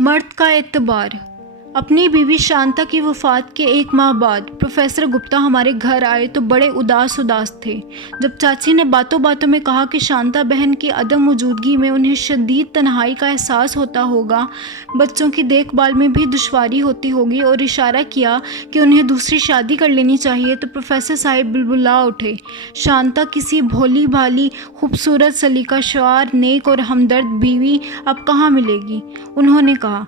मर्द का एतबार। अपनी बीवी शांता की वफ़ात के 1 माह बाद प्रोफेसर गुप्ता हमारे घर आए तो बड़े उदास थे। जब चाची ने बातों बातों में कहा कि शांता बहन की अदम मौजूदगी में उन्हें शदीद तन्हाई का एहसास होता होगा, बच्चों की देखभाल में भी दुश्वारी होती होगी और इशारा किया कि उन्हें दूसरी शादी कर लेनी चाहिए, तो प्रोफेसर साहब बुलबुला उठे। शांता किसी भोली भाली खूबसूरत सलीकाशार नेक और हमदर्द बीवी अब कहाँ मिलेगी। उन्होंने कहा,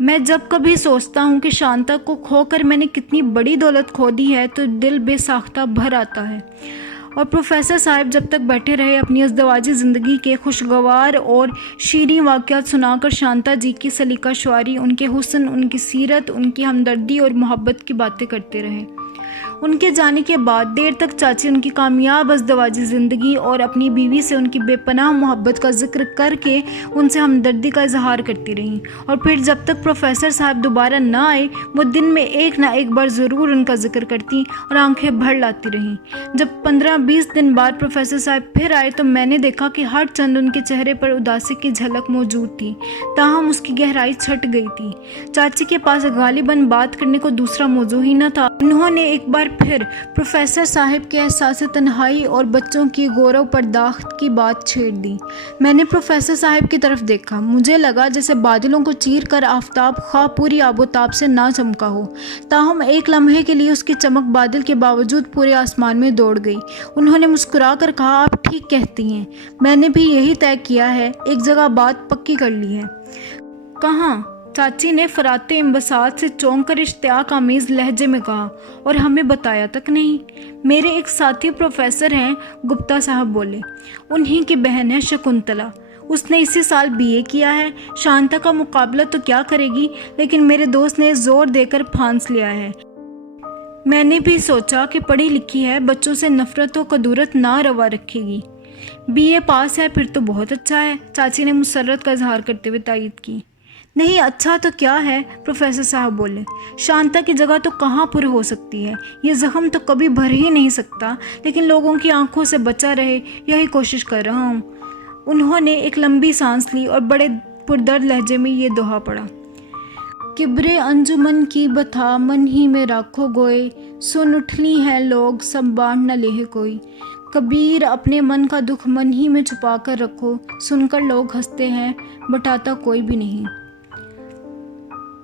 मैं जब कभी सोचता हूँ कि शांता को खोकर मैंने कितनी बड़ी दौलत खो दी है तो दिल बेसाख्ता भर आता है। और प्रोफेसर साहब जब तक बैठे रहे अपनी अज़दवाजी ज़िंदगी के खुशगवार और शीरीं वाक़यात सुनाकर शांता जी की सलीकाशारी, उनके हुस्न, उनकी सीरत, उनकी हमदर्दी और मोहब्बत की बातें करते रहे। उनके जाने के बाद देर तक चाची उनकी कामयाब अज़दवाजी ज़िंदगी और अपनी बीवी से उनकी बेपनाह मोहब्बत का जिक्र करके उनसे हमदर्दी का इजहार करती रहीं। और फिर जब तक प्रोफेसर साहब दोबारा न आए, वो दिन में एक ना एक बार ज़रूर उनका जिक्र करती और आंखें भर लाती रहीं। जब 15-20 दिन बाद प्रोफेसर साहब फिर आए तो मैंने देखा कि हर चंद उनके चेहरे पर उदासी की झलक मौजूद थी, ताहम उसकी गहराई छट गई थी। चाची के पास गालिबन बात करने को दूसरा मौजू ही न था। उन्होंने एक बार फिर प्रोफेसर साहब के एहसास तन्हाई और बच्चों की गौरव पर्दाख्त की बात छेड़ दी। मैंने प्रोफेसर साहब की तरफ देखा। मुझे लगा जैसे बादलों को चीर कर आफताब खा पूरी आबोताब से ना चमका हो, ताहम एक लम्हे के लिए उसकी चमक बादल के बावजूद पूरे आसमान में दौड़ गई। उन्होंने मुस्कुरा कर कहा, आप ठीक कहती हैं, मैंने भी यही तय किया है, एक जगह बात पक्की कर ली है। कहाँ? चाची ने फराते इम्बसात से चौंक कर इश्तियाक आमेज़ लहजे में कहा, और हमें बताया तक नहीं। मेरे एक साथी प्रोफेसर हैं, गुप्ता साहब बोले, उन्हीं की बहन है शकुंतला। उसने इसी साल बीए किया है। शांता का मुकाबला तो क्या करेगी, लेकिन मेरे दोस्त ने जोर देकर फांस लिया है। मैंने भी सोचा कि पढ़ी लिखी है, बच्चों से नफरत व कदूरत ना रवा रखेगी। बीए पास है फिर तो बहुत अच्छा है, चाची ने मुसर्रत का इजहार करते हुए तायीद की। नहीं, अच्छा तो क्या है, प्रोफेसर साहब बोले, शांता की जगह तो कहाँ पुर हो सकती है, ये जख्म तो कभी भर ही नहीं सकता, लेकिन लोगों की आंखों से बचा रहे, यही कोशिश कर रहा हूँ। उन्होंने एक लंबी सांस ली और बड़े पुरदर्द लहजे में ये दोहा पढ़ा। किब्रे अंजुमन की बथा मन ही में राखो गोए, सुन उठली है लोग सब बांट न लेह कोई। कबीर अपने मन का दुख मन ही में छुपा कर रखो, सुनकर लोग हंसते हैं बटाता कोई भी नहीं।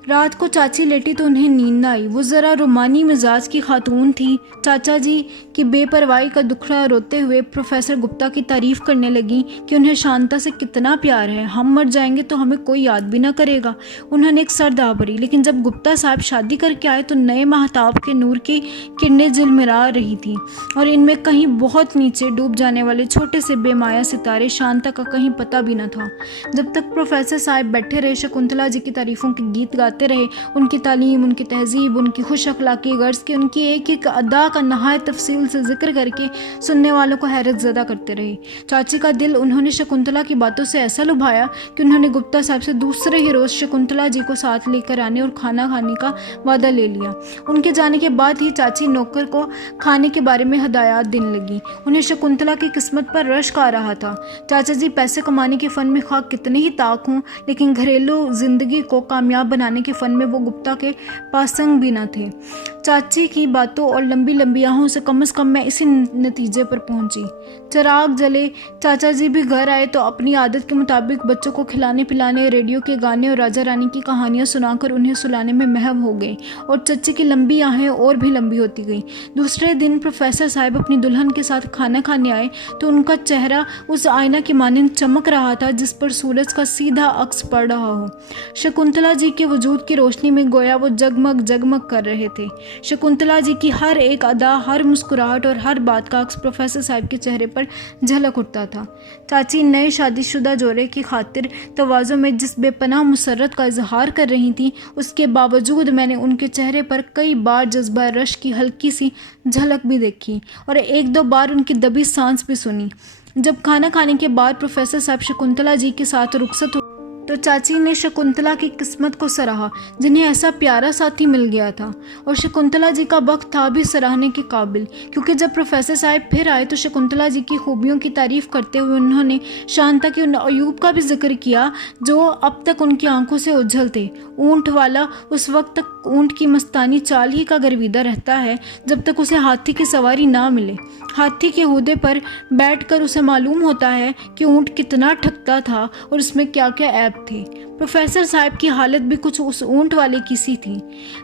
रात को चाची लेटी तो उन्हें नींद न आई। वो ज़रा रुमानी मिजाज की खातून थी। चाचा जी की बेपरवाही का दुखड़ा रोते हुए प्रोफेसर गुप्ता की तारीफ़ करने लगी कि उन्हें शांता से कितना प्यार है, हम मर जाएंगे तो हमें कोई याद भी ना करेगा। उन्होंने एक सर दा भरी, लेकिन जब गुप्ता साहब शादी करके आए तो नए महताब के नूर की किरणें झिलमिला रही थी और इनमें कहीं बहुत नीचे डूब जाने वाले छोटे से बेमाया सितारे शांता का कहीं पता भी न था। जब तक प्रोफेसर साहब बैठे रहे, शकुंतला जी की तारीफ़ों के गीत गाते रहे, उनकी तालीम, उनकी तहजीब, उनकी खुश अखलाकी गर्ज की उनकी एक एक अदा का नहायत तफसील से जिक्र करके सुनने वालों को हैरत ज़दा करते रहे। चाची का दिल उन्होंने शकुंतला की बातों से ऐसा लुभाया कि उन्होंने गुप्ता साहब से दूसरे ही रोज़ शकुंतला जी को साथ लेकर आने और खाना खाने का वादा ले लिया। उनके जाने के बाद ही चाची नौकर को खाने के बारे में हदायत देने लगी। उन्हें शकुंतला की किस्मत पर रश्क आ रहा था। चाचा जी पैसे कमाने के फ़न में खा कितने ही ताक हों, लेकिन घरेलू ज़िंदगी को कामयाब बनाने के फ़न में वो गुप्ता के पासंग भी न थे। चाची की बातों और लंबी लंबी आहों से कम मैं इसी नतीजे पर पहुंची। चिराग जले, चाचा जी भी घर आए तो अपनी आदत के मुताबिक बच्चों को खिलाने पिलाने, रेडियो के गाने और राजा रानी की कहानियां सुनाकर उन्हें सुलाने में महव हो गए और चच्ची की लंबी आहें और भी लंबी होती गई। दूसरे दिन प्रोफेसर साहब अपनी दुल्हन के साथ खाना खाने आए तो उनका चेहरा उस आईना की मानिंद चमक रहा था जिस पर सूरज का सीधा अक्स पड़ रहा हो। शकुंतला जी के वजूद की रोशनी में गोया वो जगमग जगमग कर रहे थे। शकुंतला जी की हर एक अदा, हर मुस्कुराहट और हर बात का अक्स प्रोफेसर साहब के चेहरे पर झलक उठता था। चाची नए शादीशुदा जोड़े की खातिर तवाज़ो में जिस बेपनाह मुसर्रत का इजहार कर रही थी, उसके बावजूद मैंने उनके चेहरे पर कई बार जज्बा रश की हल्की सी झलक भी देखी और 1-2 बार उनकी दबी सांस भी सुनी। जब खाना खाने के बाद प्रोफेसर साहब शकुंतला जी के साथ रुखसत तो चाची ने शकुंतला की किस्मत को सराहा, जिन्हें ऐसा प्यारा साथी मिल गया था। और शकुंतला जी का वक्त था भी सराहने के काबिल, क्योंकि जब प्रोफेसर साहब फिर आए तो शकुंतला जी की खूबियों की तारीफ करते हुए उन्होंने शांता के उन अयूब का भी जिक्र किया जो अब तक उनकी आंखों से ओझल थे। ऊंट वाला उस वक्त तक ऊंट की मस्तानी चाल ही का गर्विदा रहता है जब तक उसे हाथी की सवारी ना मिले। हाथी के हौदे पर बैठकर उसे मालूम होता है कि ऊंट कितना ठगता था और उसमें क्या क्या ऐब थे। प्रोफेसर साहब की हालत भी कुछ उस ऊंट वाले की सी थी।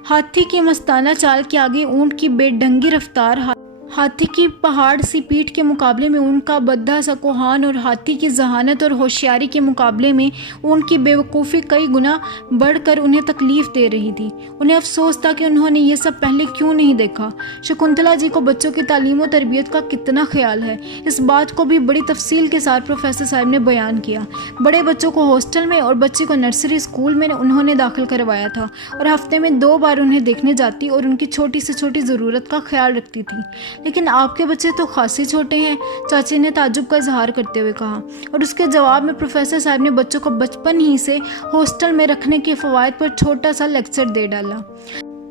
हाथी की मस्ताना चाल के आगे ऊंट की बेढंगी रफ्तार, हाथी की पहाड़ सी पीठ के मुकाबले में ऊंट का बद्धा सा कोहान और हाथी की जहानत और होशियारी के मुकाबले में ऊंट की बेवकूफ़ी कई गुना बढ़कर उन्हें तकलीफ दे रही थी। उन्हें अफसोस था कि उन्होंने ये सब पहले क्यों नहीं देखा। शकुंतला जी को बच्चों की तालीम और तरबियत का कितना ख्याल है, इस बात को भी बड़ी तफसील के साथ प्रोफेसर साहब ने बयान किया। बड़े बच्चों को हॉस्टल में और बच्ची को नर्सरी स्कूल में उन्होंने दाखिल करवाया था और हफ्ते में 2 बार उन्हें देखने जाती और उनकी छोटी से छोटी ज़रूरत का ख्याल रखती थी। लेकिन आपके बच्चे तो खासे छोटे हैं, चाची ने ताज्जुब का इजहार करते हुए कहा। और उसके जवाब में प्रोफेसर साहब ने बच्चों को बचपन ही से हॉस्टल में रखने के फ़वाइद पर छोटा सा लेक्चर दे डाला।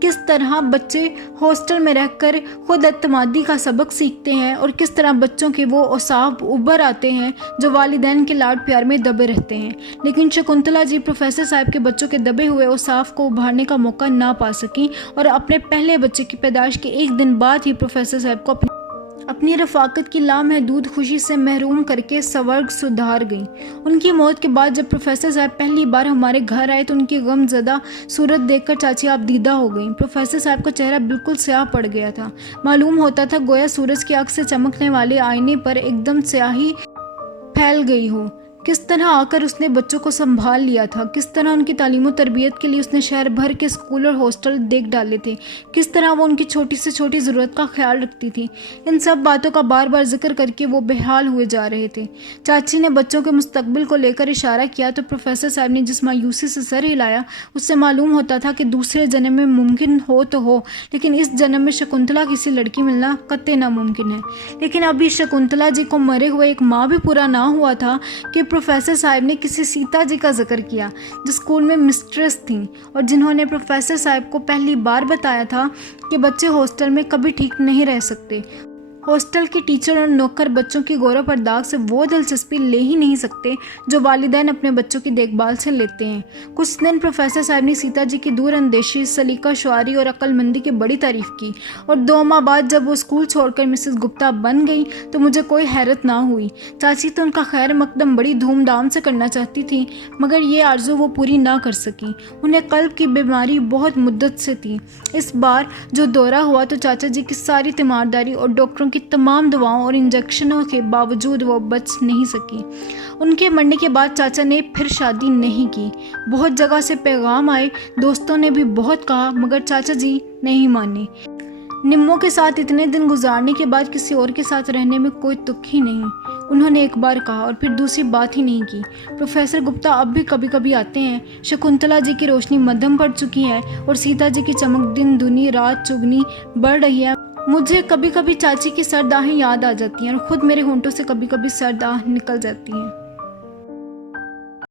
किस तरह बच्चे हॉस्टल में रहकर खुद एतमादी का सबक सीखते हैं और किस तरह बच्चों के वो औसाफ उभर आते हैं जो वालिदैन के लाड प्यार में दबे रहते हैं। लेकिन शकुंतला जी प्रोफेसर साहब के बच्चों के दबे हुए औसाफ को उभारने का मौका ना पा सकी और अपने पहले बच्चे की पैदाइश के 1 दिन बाद ही प्रोफेसर साहब को अपनी रफ़ाकत की लामहदूद खुशी से महरूम करके स्वर्ग सुधार गई। उनकी मौत के बाद जब प्रोफेसर साहब पहली बार हमारे घर आए तो उनकी गमज़दा सूरत देखकर चाची आपदीदा हो गई। प्रोफेसर साहब का चेहरा बिल्कुल स्याह पड़ गया था। मालूम होता था गोया सूरज की आग से चमकने वाले आईने पर एकदम स्याही फैल गई हो। किस तरह आकर उसने बच्चों को संभाल लिया था, किस तरह उनकी तालीम और तरबियत के लिए उसने शहर भर के स्कूल और हॉस्टल देख डाले थे, किस तरह वो उनकी छोटी से छोटी ज़रूरत का ख्याल रखती थी। इन सब बातों का बार बार जिक्र करके वो बेहाल हुए जा रहे थे। चाची ने बच्चों के मुस्तकबिल को लेकर इशारा किया तो प्रोफेसर साहब ने जिस मायूसी से सर हिलाया उससे मालूम होता था कि दूसरे जन्म में मुमकिन हो तो हो, लेकिन इस जन्म में शकुंतला किसी लड़की मिलना कतई नामुमकिन है। लेकिन अभी शकुंतला जी को मरे हुए एक माँ भी पूरा ना हुआ था कि प्रोफेसर साहब ने किसी सीता जी का जिक्र किया जो स्कूल में मिस्ट्रेस थीं और जिन्होंने प्रोफेसर साहब को पहली बार बताया था कि बच्चे हॉस्टल में कभी ठीक नहीं रह सकते। हॉस्टल के टीचर और नौकर बच्चों की गौरव पर दाग से वो दिलचस्पी ले ही नहीं सकते जो वालिदैन अपने बच्चों की देखभाल से लेते हैं। कुछ दिन प्रोफेसर साहब ने सीता जी की दूर अंदेशी, सलीका शुआरी और अक्लमंदी की बड़ी तारीफ की और 2 माह बाद जब वो स्कूल छोड़कर मिसेस गुप्ता बन गई तो मुझे कोई हैरत ना हुई। चाची तो उनका खैर मकदम बड़ी धूमधाम से करना चाहती थी, मगर ये आरजू वो पूरी ना कर सकी। उन्हें कल्ब की बीमारी बहुत मुद्दत से थी। इस बार जो दौरा हुआ तो चाचा जी की सारी तीमारदारी और डॉक्टरों की तमाम दवाओं और इंजेक्शनों के बावजूद वो बच नहीं सकी। उनके मरने के बाद चाचा ने फिर शादी नहीं की। बहुत जगह से पैगाम आए, दोस्तों ने भी बहुत कहा, मगर चाचा जी नहीं माने। निम्मों के साथ इतने दिन गुजारने के बाद किसी और के साथ रहने में कोई दुख ही नहीं, उन्होंने एक बार कहा और फिर दूसरी बात ही नहीं की। प्रोफेसर गुप्ता अब भी कभी कभी आते हैं। शकुंतला जी की रोशनी मध्यम पड़ चुकी है और सीता जी की चमक दिन दुनी रात चुगनी बढ़ रही है। मुझे कभी कभी चाची की सर्द आहें याद आ जाती हैं और ख़ुद मेरे होंठों से कभी कभी सर्द आह निकल जाती हैं।